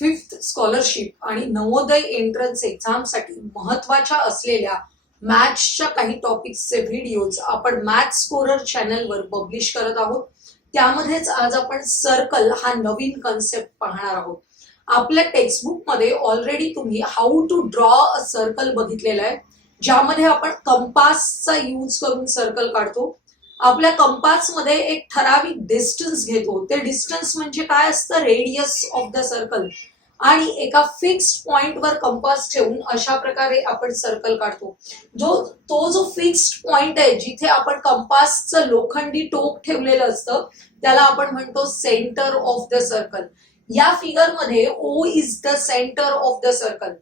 Fifth scholarship आणि Navodaya entrance एक्झामसाठी महत्वाच्या असलेल्या मॅथ्सच्या काही टॉपिक्सचे व्हिडिओज आपण मॅथ स्कोरर चॅनलवर पब्लिश करत आहोत. त्यामध्येच आज आपण सर्कल हा नवीन कन्सेप्ट पाहणार आहोत. आपल्या टेक्स्टबुक मध्ये ऑलरेडी तुम्ही how to draw a circle बघितलेला आहे, ज्यामध्ये आपण कंपासचा यूज करून सर्कल काढतो. आपल्या कंपास मध्ये एक ठराविक डिस्टन्स घेतो. ते डिस्टन्स म्हणजे काय असतं? Radius of the circle. आणि एका फिक्स्ड पॉइंटवर कंपास ठेवून अशा प्रकारे आपण सर्कल काढतो. जो फिक्स्ड पॉइंट आहे, जिथे आपण कंपासचं लोखंडी टोक ठेवलेलं असतं, त्याला आपण म्हणतो सेंटर ऑफ द सर्कल. या फिगर मध्ये O is the centre of the circle.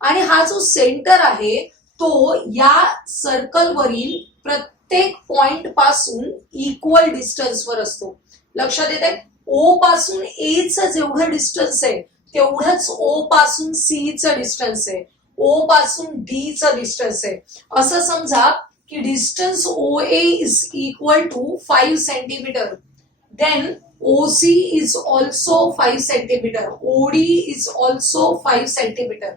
आणि हा जो सेंटर आहे तो या सर्कलवरील प्रत्येक पॉइंट पासून इक्वल डिस्टन्सवर असतो. लक्षात येते? ओ पासून ए चं जेवढं डिस्टन्स आहे तेवढंच ओ पासून सी चं डिस्टन्स आहे, ओ पासून डी चं डिस्टन्स आहे. असं समजा की distance O A is equal to 5 centimetre. Then OC is also 5 centimeter. OD is also 5 centimeter.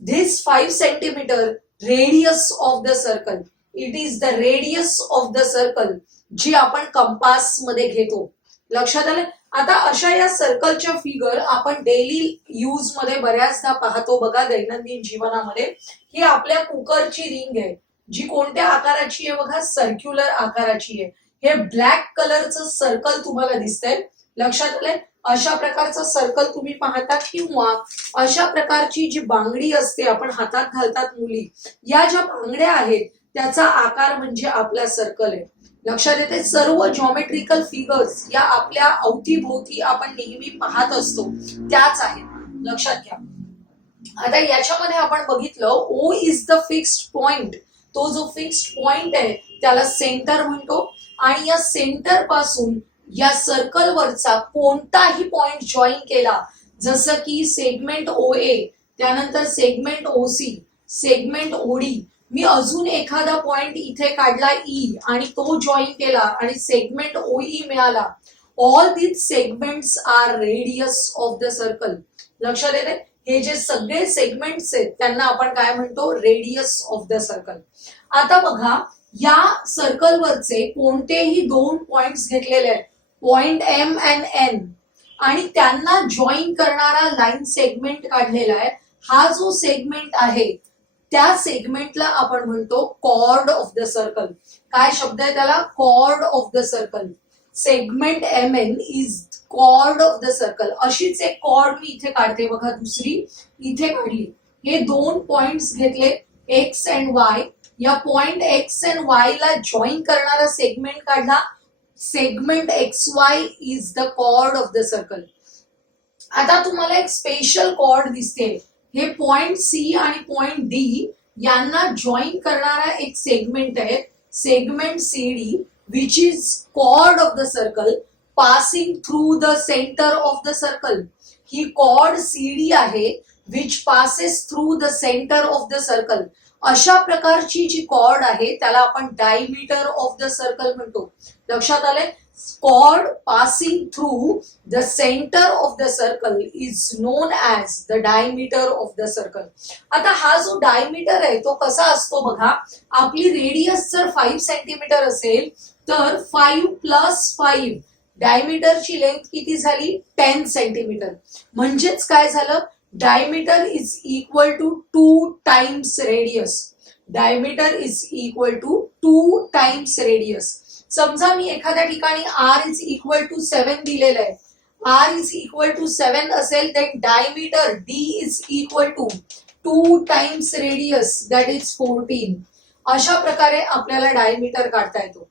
This 5 centimeter radius of the circle. It is the radius of the circle जी आपण compass मध्ये घेतो. लक्षात आलं? आता अशा या सर्कलच्या फिगर आपण डेली यूज मध्ये बऱ्याचदा पाहतो बघा दैनंदिन जीवनामध्ये. ही आपल्या कुकरची रिंग आहे, जी कोणत्या आकाराची आहे बघा? सर्क्युलर आकाराची आहे. हे ब्लॅक कलरचं सर्कल तुम्हाला दिसतंय. लक्षात आलंय? अशा प्रकारचं सर्कल तुम्ही पाहता, किंवा अशा प्रकारची जी बांगडी असते आपण हातात घालतात मुली, या ज्या बांगड्या आहेत त्याचा आकार म्हणजे आपला सर्कल आहे. लक्षात येते? सर्व जॉमेट्रिकल फिगर्स या आपल्या अवतीभोवती आपण नेहमी पाहत असतो त्याच आहेत. लक्षात घ्या. आता याच्यामध्ये आपण बघितलं O is the fixed point. तो जो फिक्स्ड पॉइंट आहे त्याला सेंटर म्हणतो. आणि या सेंटर पासून या सर्कलवरचा कोणताही पॉइंट जॉईन केला, जसं की सेगमेंट ओ ए, त्यानंतर segment O C, segment OD, मी अजून एखादा पॉइंट इथे काढला ई आणि तो जॉईन केला आणि सेगमेंट ओई मिळाला. All these segments are radius of the circle. लक्षात येते? हे जे सगळे सेगमेंट्स आहेत त्यांना आपण काय म्हणतो? Radius of the circle. आता बघा, या सर्कलवरचे कोणतेही दोन पॉइंट्स घेतलेले आहेत, पॉइंट एम अँड एन, आणि त्यांना जॉईन करणारा लाईन सेगमेंट काढलेला आहे. हा जो सेगमेंट आहे त्या सेगमेंटला आपण म्हणतो कॉर्ड ऑफ द सर्कल. काय शब्द आहे त्याला? Chord of the circle. Segment M N is chord of the circle. अशीच एक कॉर्ड मी इथे काढते बघा, दुसरी इथे काढली. हे दोन पॉइंट्स घेतले एक्स अँड वाय. या पॉइंट एक्स अँड वाय ला जॉईन करणारा सेगमेंट काढला. Segment X Y is the chord of the circle. आता तुम्हाला एक स्पेशल कॉर्ड दिसते. हे पॉइंट सी आणि पॉइंट डी यांना जॉईन करणारा एक सेगमेंट आहे, segment C D, which is chord of the circle passing through the centre of the circle. ही कॉर्ड सी डी आहे which passes through the centre of the circle. अशा प्रकारची जी cord आहे त्याला आपण डायमीटर ऑफ द सर्कल म्हणतो. लक्षात आले? Cord passing through the centre of the circle is non as the diameter of the circle. आता हा जो डायमीटर आहे तो कसा असतो बघा. आपली रेडियस जर 5 सेंटीमीटर असेल तर 5 + 5 डायमीटरची लेंथ किती झाली? 10 सेंटीमीटर. म्हणजेच काय झालं? Diameter is equal to 2 times radius. Diameter is equal to 2 times radius. समजा मी एखाद्या ठिकाणी आर इज इक्वल टू 7 दिलेलं आहे. आर इज इक्वल टू 7 असेल तर diameter D is equal to 2 times radius, that is 14. अशा प्रकारे आपल्याला डायमीटर काढता येतो.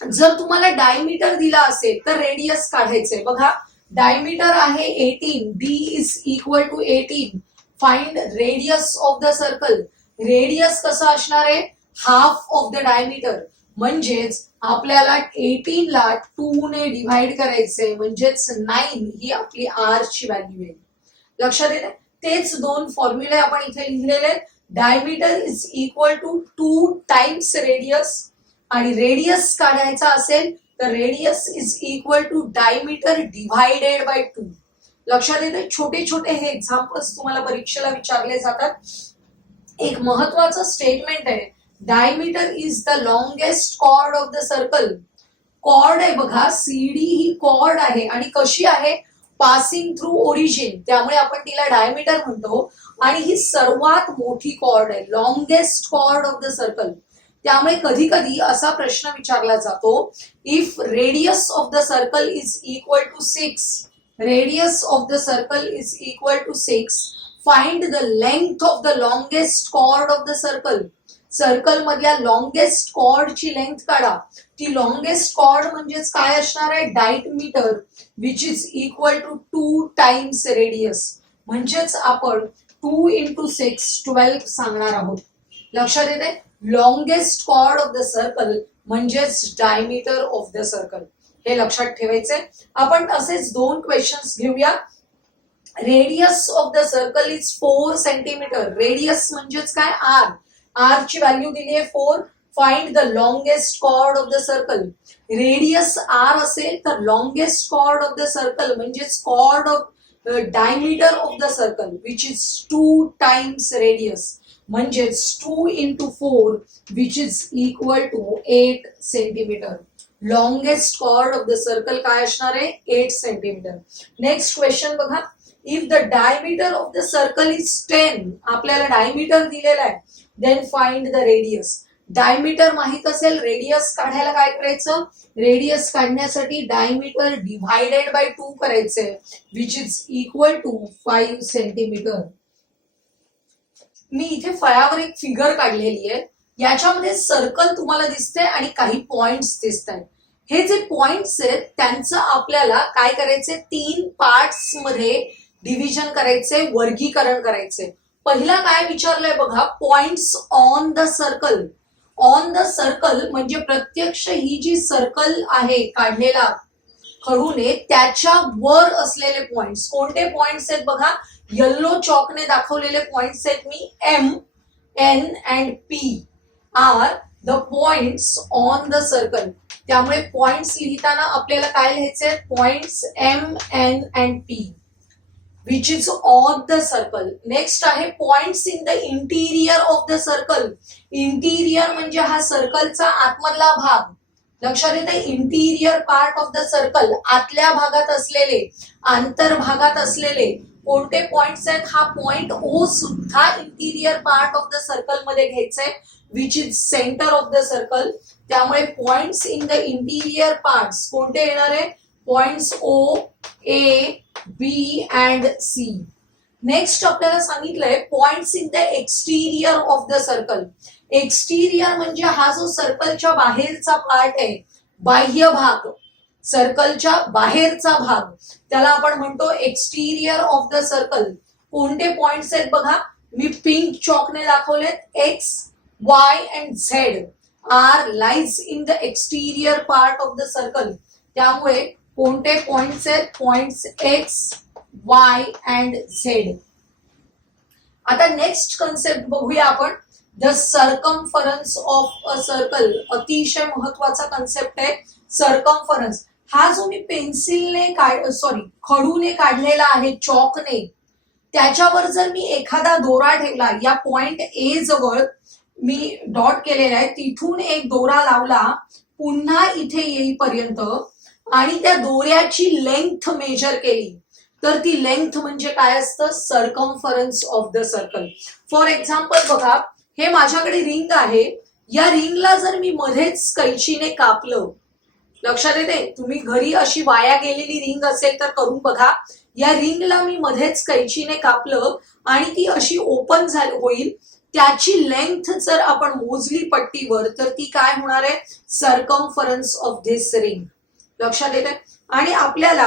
जर तुम्हाला डायमीटर दिला असेल तर रेडियस काढायचंय. बघा, डायमीटर आहे 18, D is equal to 18. Find radius of the circle. रेडियस कसं असणार आहे? Half of the diameter. म्हणजेच आपल्याला 18 ला 2 ने डिव्हाइड करायचंय, म्हणजेच 9 ही आपली आर ची व्हॅल्यू आहे. लक्षात येते? तेच दोन फॉर्म्युले आपण इथे लिहिलेले आहेत. Diameter is equal to 2 times radius, आणि रेडियस काढायचा असेल तर radius is equal to diameter divided by 2. लक्षात येते, छोटे छोटे हे एक्झाम्पल्स तुम्हाला परीक्षेला विचारले जातात. एक महत्वाचं स्टेटमेंट आहे, diameter is the longest chord of the circle. Chord आहे बघा, सीडी ही कॉर्ड आहे आणि कशी आहे, पासिंग थ्रू ओरिजिन, त्यामुळे आपण तिला डायमीटर म्हणतो. आणि ही सर्वात मोठी कॉर्ड आहे, longest chord of the circle. त्यामुळे कधी कधी असा प्रश्न विचारला जातो, if radius of the circle is equal to 6, radius of the circle is equal to 6, find the length of the longest chord of the circle. Circle मधल्या longest कॉर्डची length काढा. ती लॉंगेस्ट कॉर्ड म्हणजेच काय असणार आहे, diameter, which is equal to 2 times radius. म्हणजेच आपण 2 into 6 12 सांगणार आहोत. लक्षात येते, longest chord of the circle म्हणजेच डायमीटर ऑफ द सर्कल. हे लक्षात ठेवायचे. आपण असेच 2 क्वेश्चन्स घेऊया. Radius of the circle is 4 centimetre. Radius म्हणजेच काय, आर. आर ची व्हॅल्यू दिली आहे 4. Find the longest chord of the circle. Radius R असेल तर longest chord of the circle म्हणजेच chord of diameter of the circle which is 2 times radius, म्हणजेच 2 into 4 which is equal to 8 centimetre. Longest chord of the circle काय असणार आहे, 8 centimetre. Next question बघा, if the diameter of the circle is 10, आपल्याला diameter दिलेला आहे, then find the radius. Diameter माहित असेल, रेडियस काढायला काय करायचं, रेडियस काढण्यासाठी डायमीटर डिव्हायडेड बाय 2 करायचे, which is equal to 5 centimetre. मी इथे फळ्यावर एक फिगर काढलेली आहे, याच्यामध्ये सर्कल तुम्हाला दिसते आणि काही पॉइंट्स दिसत आहेत. हे जे पॉइंट्स आहेत त्यांचं आपल्याला काय करायचे, 3 पार्ट्स मध्ये डिव्हिजन करायचे, वर्गीकरण करायचे. पहिला काय विचारलंय बघा, points on the circle. On the circle म्हणजे प्रत्यक्ष ही जी सर्कल आहे काढलेला खडूने त्याच्या वर असलेले पॉइंट्स. कोणते पॉइंट्स आहेत बघा, येल्लो चॉकने दाखवलेले पॉइंट्स आहेत मी, M, N and P are the points on the circle. त्यामुळे पॉइंट्स लिहिताना आपल्याला काय लिहायचे, points M, N and P which is on the circle. Next आहे points in the interior of the circle. Interior म्हणजे हा सर्कलचा आतमधला भाग. लक्षात येते, interior part of the circle, आतल्या भागात असलेले, आंतरभागात असलेले कोणते पॉइंट्स आहेत, हा पॉइंट ओ सुद्धा interior part of the circle मध्ये घ्यायचंय, which is centre of the circle. त्यामुळे points in the interior parts कोणते येणार आहे, points O, A, B and C. Next आपल्याला सांगितलंय points in the exterior of the circle. Exterior म्हणजे हा जो सर्कलच्या बाहेरचा पार्ट आहे, बाह्य भाग, सर्कलच्या बाहेरचा भाग, त्याला आपण म्हणतो एक्सटिरियर ऑफ द सर्कल. कोणते पॉइंट्स आहेत बघा, मी पिंक चॉकने दाखवलेत, X, Y and Z are lies in the exterior part of the circle. त्यामुळे कोणते पॉइंट्स आहेत, points X, Y and Z. आता नेक्स्ट कन्सेप्ट बघूया आपण, the circumference of a circle. अतिशय महत्वाचा कन्सेप्ट आहे सर्कम्फरन्स. हा जो मी पेन्सिलने खडूने काढलेला आहे, चॉकने, त्याच्यावर जर मी एखादा दोरा ठेवला, या पॉइंट ए जवळ मी डॉट केलेला आहे, तिथून एक दोरा लावला पुन्हा इथे येईपर्यंत आणि त्या दोऱ्याची लेंथ मेजर केली, तर ती लेंथ म्हणजे काय असतं, circumference of the circle. For example बघा, हे माझ्याकडे रिंग आहे, या रिंगला जर मी मध्येच कैचीने कापलं, लक्षात येते, तुम्ही घरी अशी वाया गेलेली रिंग असेल तर करून बघा, या रिंगला मी मध्येच कैचीने कापलं आणि ती अशी ओपन होईल, त्याची लेंथ जर आपण मोजली पट्टीवर तर ती काय होणार आहे, सर्कम्फरन्स ऑफ धिस रिंग. लक्षात येते. आणि आपल्याला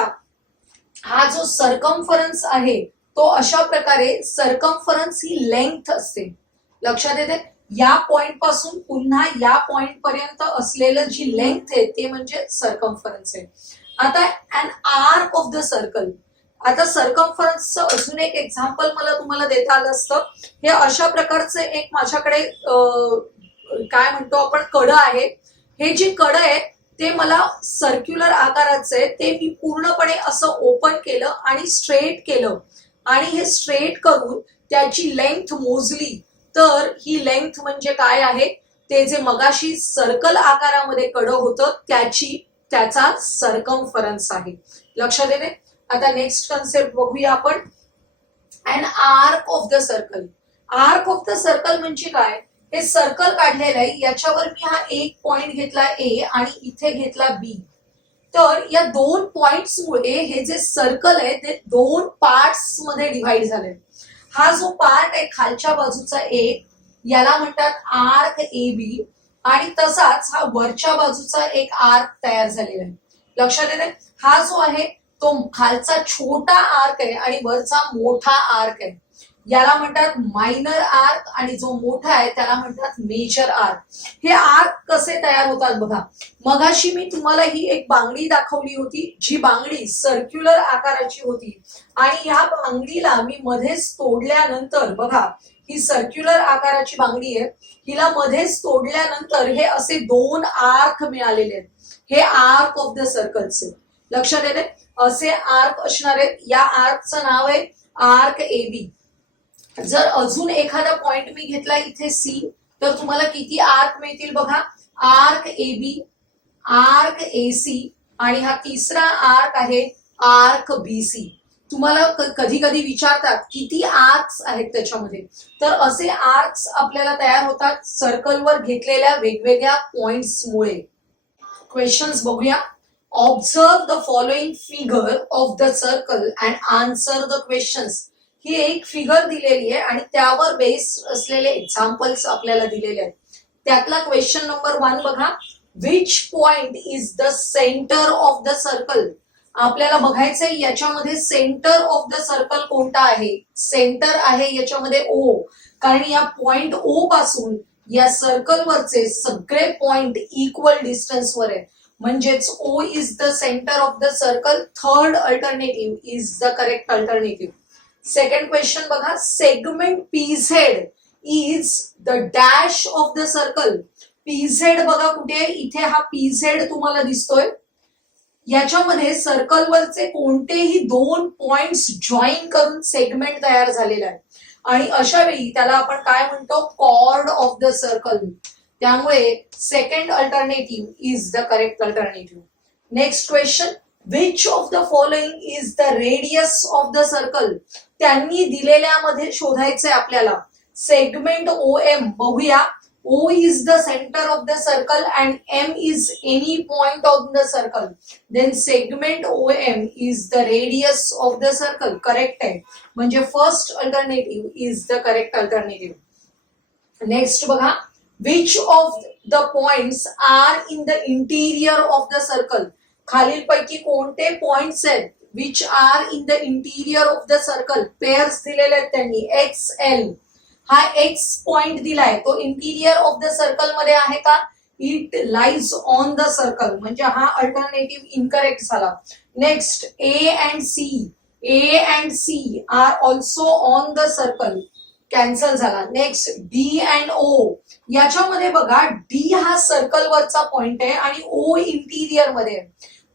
हा जो सर्कम्फरन्स आहे तो अशा प्रकारे, सर्कम्फरन्स ही लेंथ असते. लक्षात येते, या पॉइंट पासून पुन्हा या पॉइंट पर्यंत असलेलं जी लेंथ आहे ते म्हणजे सर्कम्फरन्स आहे. आता अन आर्क ऑफ द सर्कल. आता सर्कम्फरन्सचं अजून एक एक्झाम्पल मला तुम्हाला देता आलं असतं. हे अशा प्रकारचं एक माझ्याकडे काय म्हणतो आपण, कडं आहे. हे जी कडं आहे ते मला सर्क्युलर आकाराचं आहे, ते मी पूर्णपणे असं ओपन केलं आणि स्ट्रेट केलं आणि हे स्ट्रेट करून त्याची लेंथ मोजली तर ही लेंथ म्हणजे काय आहे, ते जे मगाशी सर्कल आकारामध्ये कडं होतं त्याचा सर्कमफरन्स आहे. लक्षात येते. आता नेक्स्ट कन्सेप्ट बघूया आपण. And arc of the circle. Arc of the circle म्हणजे काय, हे सर्कल काढलेलं आहे, याच्यावर मी हा एक पॉइंट घेतला ए आणि इथे घेतला बी. तर या दोन पॉइंट्समुळे हे जे सर्कल आहे ते दोन पार्ट्स मध्ये डिव्हाइड झाले. हा जो पार्ट आहे खालच्या बाजूचा एक, याला म्हणतात आर्क ए बी, आणि तसाच हा वरच्या बाजूचा एक आर्क तयार झालेला आहे. लक्षात येते. हा जो आहे तो खालचा छोटा आर्क आहे आणि वरचा मोठा आर्क आहे, याला म्हणतात मायनर आर्क, आणि जो मोठा आहे त्याला म्हणतात मेजर आर्क. हे आर्क कसे तयार होतात बघा. मगाशी मी तुम्हाला ही एक बांगडी दाखवली होती, जी बांगडी सर्क्युलर आकाराची होती, आणि ह्या बांगडीला मी मध्येच तोडल्यानंतर बघा, ही सर्क्युलर आकाराची बांगडी आहे, हिला मध्येच तोडल्यानंतर हे असे दोन आर्क मिळालेले आहेत. हे आर्क ऑफ द सर्कलचे. लक्षात येते. असे आर्क असणार आहेत. या आर्कचं नाव आहे आर्क ए बी. जर अजून एखादा पॉइंट मी घेतला इथे सी, तर तुम्हाला किती आर्क मिळतील बघा. Arc A B, arc A C, आणि हा तिसरा आर्क आहे आर्क बी सी. तुम्हाला कधी कधी विचारतात किती आर्क्स आहेत त्याच्यामध्ये, तर असे आर्क्स आपल्याला तयार होतात सर्कलवर घेतलेल्या वेगवेगळ्या पॉइंट्समुळे. क्वेश्चन्स बघूया. Observe the following figure of the circle and answer the questions. ही एक फिगर दिलेली आहे आणि त्यावर बेस्ड असलेले एक्झाम्पल्स आपल्याला दिलेले आहेत. त्यातला क्वेश्चन नंबर 1 बघा. Which point is the centre of the circle. आपल्याला बघायचंय याच्यामध्ये सेंटर ऑफ द सर्कल कोणता आहे. सेंटर आहे याच्यामध्ये ओ, कारण या पॉइंट ओ पासून या सर्कलवरचे सगळे पॉइंट इक्वल डिस्टन्सवर आहे, म्हणजेच O is the centre of the circle. Third alternative is the correct alternative. Second question बघा. Segment PZ is the dash of the circle. PZ बघा कुठे, इथे हा पीझेड तुम्हाला दिसतोय. याच्यामध्ये सर्कलवरचे कोणतेही दोन पॉइंट्स जॉईन करून सेगमेंट तयार झालेला आहे, आणि अशा वेळी त्याला आपण काय म्हणतो, कॉर्ड ऑफ द सर्कल. त्यामुळे second alternative is the correct alternative. Next question. Which of the following is the radius of the circle. त्यांनी दिलेल्यामध्ये शोधायचंय आपल्याला. सेगमेंट ओ एम बघूया. O is the center of the circle and M is any point of the circle. Then segment OM is the radius of the circle. Correct आहे. म्हणजे first alternative is the correct alternative. Next बघा. Which of the points are in the interior of the circle. खालीलपैकी कोणते points आहेत which are in the interior of the circle. Pairs दिलेले आहेत त्यांनी. X, L. हा एक्स पॉइंट दिलाय तो इंटिरियर ऑफ द सर्कल मध्ये आहे का. It lies on the circle, म्हणजे हा अल्टरनेटिव्ह इनकरेक्ट झाला. Next. A and C. A and C are also on the circle, cancel झाला. नेक्स्ट. D and O. याच्यामध्ये बघा, डी हा सर्कलवरचा पॉइंट आहे आणि ओ इंटिरियर मध्ये आहे.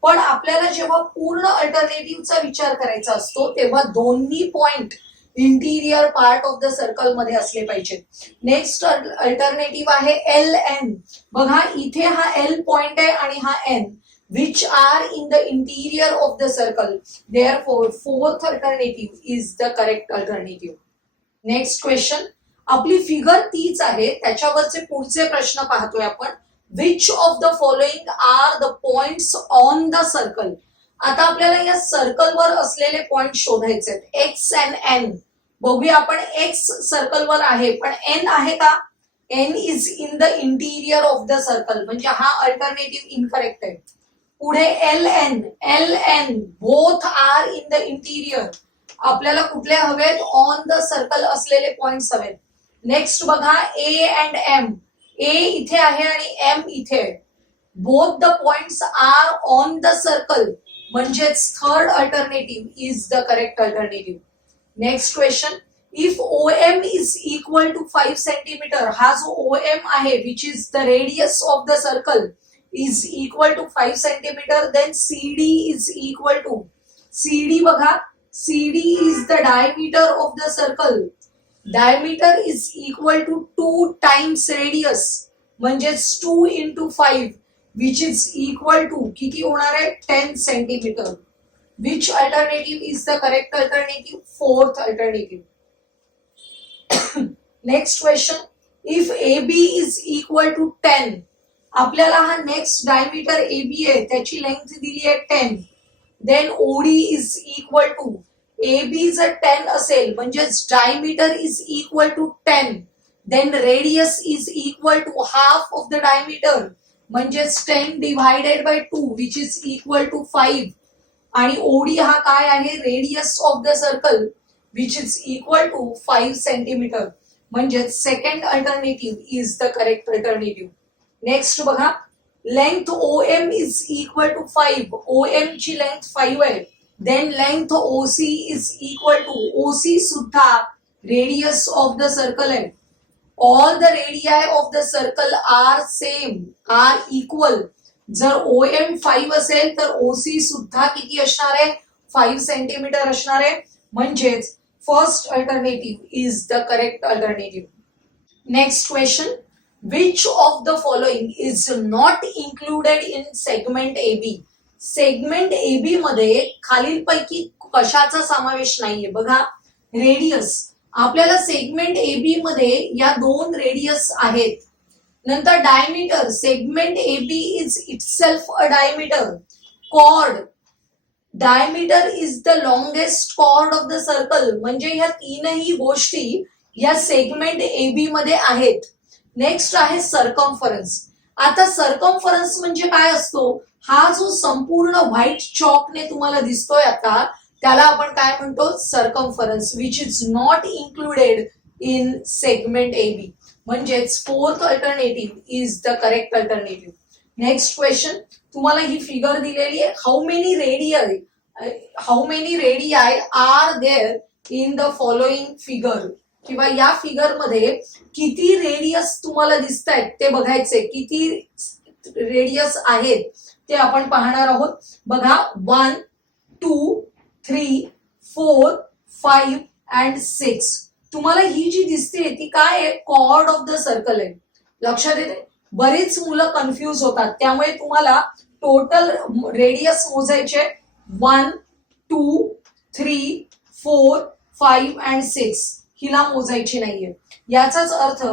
पण आपल्याला जेव्हा पूर्ण अल्टरनेटिव्हचा विचार करायचा असतो तेव्हा दोन्ही point interior part of the circle मध्ये असले पाहिजेत. नेक्स्ट अल्टरनेटिव्ह आहे एल एन. बघा, इथे हा एल पॉइंट आहे आणि हा N, which are in the interior of the circle. Therefore fourth alternative is the correct alternative. Next question. आपली फिगर तीच आहे, त्याच्यावरचे पुढचे प्रश्न पाहतोय आपण. Which of the following are the points on the circle. आता आपल्याला या सर्कलवर असलेले पॉइंट शोधायचे आहेत. X and N. बघूया आपण. एक्स सर्कलवर आहे पण एन आहे का. N is in the interior of the circle, म्हणजे हा अल्टरनेटिव्ह इनकरेक्ट आहे. पुढे L N. L N both are in the interior. आपल्याला कुठले हवेत, ऑन द सर्कल असलेले पॉइंट्स हवेत. नेक्स्ट बघा. A and M. ए इथे आहे आणि एम इथे आहे. Both the points are on the circle, म्हणजेच third alternative is the correct alternative. Next question. If O M is equal to 5 centimetre. हा जो ओ एम आहे which is the radius of the circle, is equal to 5 centimeter, then CD is equal to, CD बघा, CD is the diameter of the circle. Diameter is equal to 2 times radius, म्हणजेच 2 into 5 which is equal to किती होणार आहे 10 centimeter. Which alternative is the correct alternative? Fourth alternative. Next question. If AB is equal to 10, आपल्याला हा next diameter AB आहे त्याची length दिली आहे 10, then OD is equal to, AB जर 10 असेल म्हणजेच diameter is equal to 10, then radius is equal to half of the diameter, म्हणजेच 10 divided by 2 which is equal to 5, आणि OD हा काय आहे radius of the circle which is equal to 5 centimeter, म्हणजेच second alternative is the correct alternative. Next बघा, length OM is equal to 5, OM ची length 5 आहे, then length OC is equal to, OC सुद्धा radius of the circle आहे. All the radii of the circle are same, are equal. जर OM 5 असेल तर OC सुद्धा किती असणार आहे 5 सेंटीमीटर असणार आहे, म्हणजेच first alternative is the correct alternative. Next question. Which of the following is not included in segment AB? Segment AB मध्ये खालीलपैकी कशाचा समावेश नाहीये? बघा, रेडियस. आपल्याला सेगमेंट AB मध्ये या दोन रेडियस आहेत. नंतर diameter, segment AB is itself a diameter. Chord, diameter is the longest chord of the circle, म्हणजे ह्या तीनही गोष्टी या सेगमेंट AB मध्ये आहेत. नेक्स्ट आहे सर्कम्फरन्स. आता सर्कम्फरन्स म्हणजे काय असतो? हा जो संपूर्ण व्हाईट चॉकने तुम्हाला दिसतोय आता त्याला आपण काय म्हणतो circumference, which is not included in segment AB, म्हणजेच fourth alternative is the correct alternative. Next question, तुम्हाला ही फिगर दिलेली आहे. How many radii are there in the following figure, किंवा या फिगर मध्ये किती रेडियस तुम्हाला दिसत आहेत ते बघायचे. किती रेडियस आहेत ते आपण पाहणार आहोत. बघा, 1, 2, 3, 4, 5 and 6. तुम्हाला ही जी दिसते ती काय आहे? कॉर्ड ऑफ द सर्कल आहे. लक्षात येते? बरेच मुलं कन्फ्यूज होतात, त्यामुळे तुम्हाला टोटल रेडियस मोजायचे 1, 2, 3, 4, 5 and 6. हिला मोजायची नाहीये. याचाच अर्थ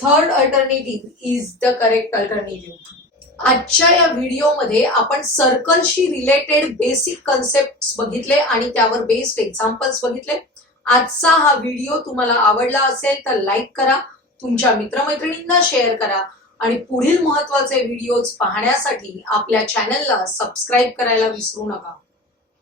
third alternative is the correct alternative. आजच्या या व्हिडिओमध्ये आपण सर्कलशी रिलेटेड बेसिक कन्सेप्ट बघितले आणि त्यावर बेस्ड एक्झाम्पल्स बघितले. आजचा हा व्हिडिओ तुम्हाला आवडला असेल तर लाईक करा, तुमच्या मित्रमैत्रिणींना शेअर करा आणि पुढील महत्त्वाचे व्हिडिओज पाहण्यासाठी आपल्या चॅनलला सबस्क्राईब करायला विसरू नका.